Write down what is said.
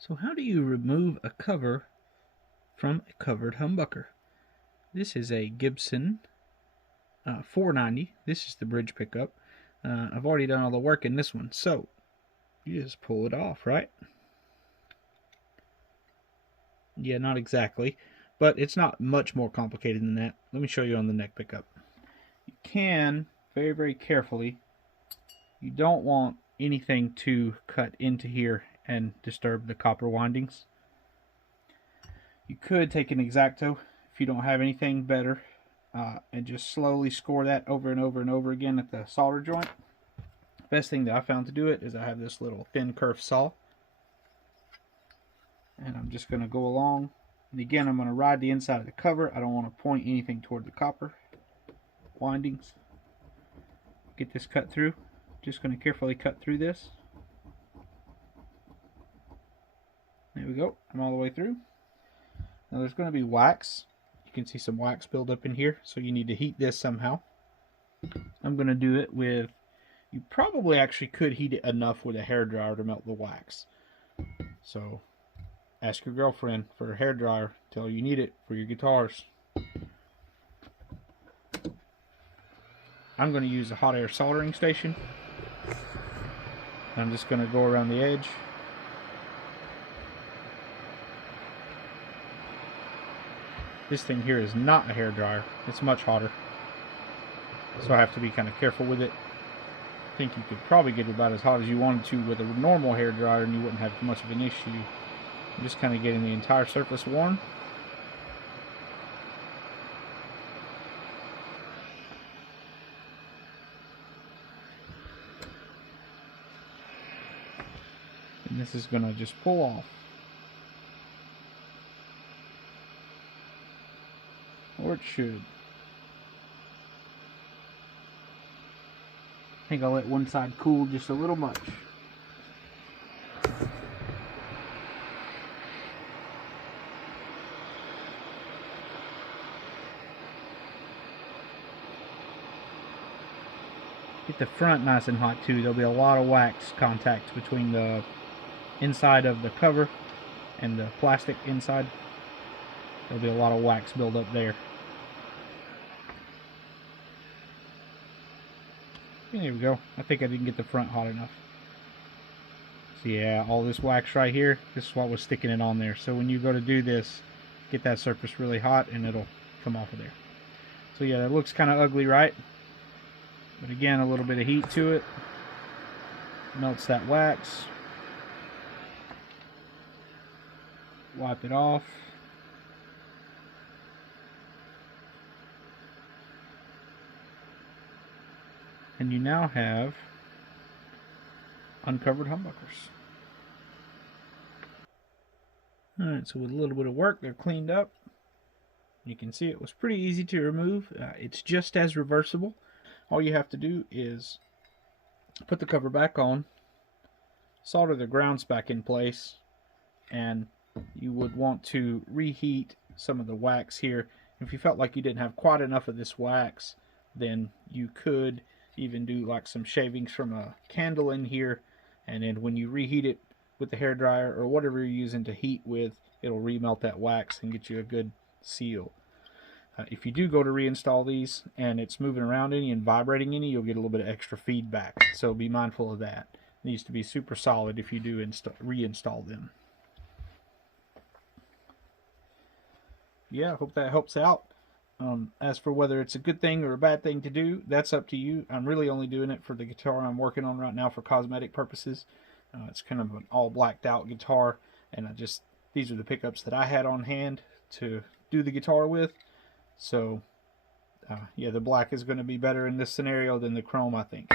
So how do you remove a cover from a covered humbucker? This is a Gibson 490. This is the bridge pickup. I've already done all the work in this one, so you just pull it off, right? Yeah, not exactly, but it's not much more complicated than that. Let me show you on the neck pickup. You can, very, very carefully, you don't want anything to cut into here and disturb the copper windings. You could take an X-Acto if you don't have anything better and just slowly score that over and over and over again at the solder joint. Best thing that I found to do it is I have this little thin kerf saw, and I'm just going to go along, and again I'm going to ride the inside of the cover. I don't want to point anything toward the copper windings. Get this cut through. Just going to carefully cut through this. There we go. I'm all the way through. Now there's going to be wax. You can see some wax build up in here, so you need to heat this somehow. I'm going to do it with, you probably actually could heat it enough with a hairdryer to melt the wax. So ask your girlfriend for a hairdryer. Tell her you need it for your guitars. I'm going to use a hot air soldering station. I'm just going to go around the edge. This thing here is not a hairdryer. It's much hotter. So I have to be kind of careful with it. I think you could probably get it about as hot as you wanted to with a normal hairdryer and you wouldn't have much of an issue. I'm just kind of getting the entire surface warm. And this is going to just pull off. Or it should. I think I'll let one side cool just a little much. Get the front nice and hot too. There'll be a lot of wax contact between the inside of the cover and the plastic inside. There'll be a lot of wax build up there. And there we go. I think I didn't get the front hot enough. So yeah, all this wax right here, this is what was sticking it on there. So when you go to do this, get that surface really hot and it'll come off of there. So yeah, it looks kind of ugly, right? But again, a little bit of heat to it melts that wax. Wipe it off. And you now have uncovered humbuckers. Alright, so with a little bit of work, they're cleaned up. You can see it was pretty easy to remove. It's just as reversible. All you have to do is put the cover back on, solder the grounds back in place, and you would want to reheat some of the wax here. If you felt like you didn't have quite enough of this wax, then you could even do like some shavings from a candle in here, and then when you reheat it with the hairdryer or whatever you're using to heat with, it'll remelt that wax and get you a good seal. If you do go to reinstall these and it's moving around any and vibrating any, you'll get a little bit of extra feedback, so be mindful of that. It needs to be super solid if you do reinstall them. Yeah, I hope that helps out. As for whether it's a good thing or a bad thing to do, that's up to you. I'm really only doing it for the guitar I'm working on right now for cosmetic purposes. It's kind of an all blacked out guitar, and these are the pickups that I had on hand to do the guitar with. So yeah, the black is going to be better in this scenario than the chrome, I think.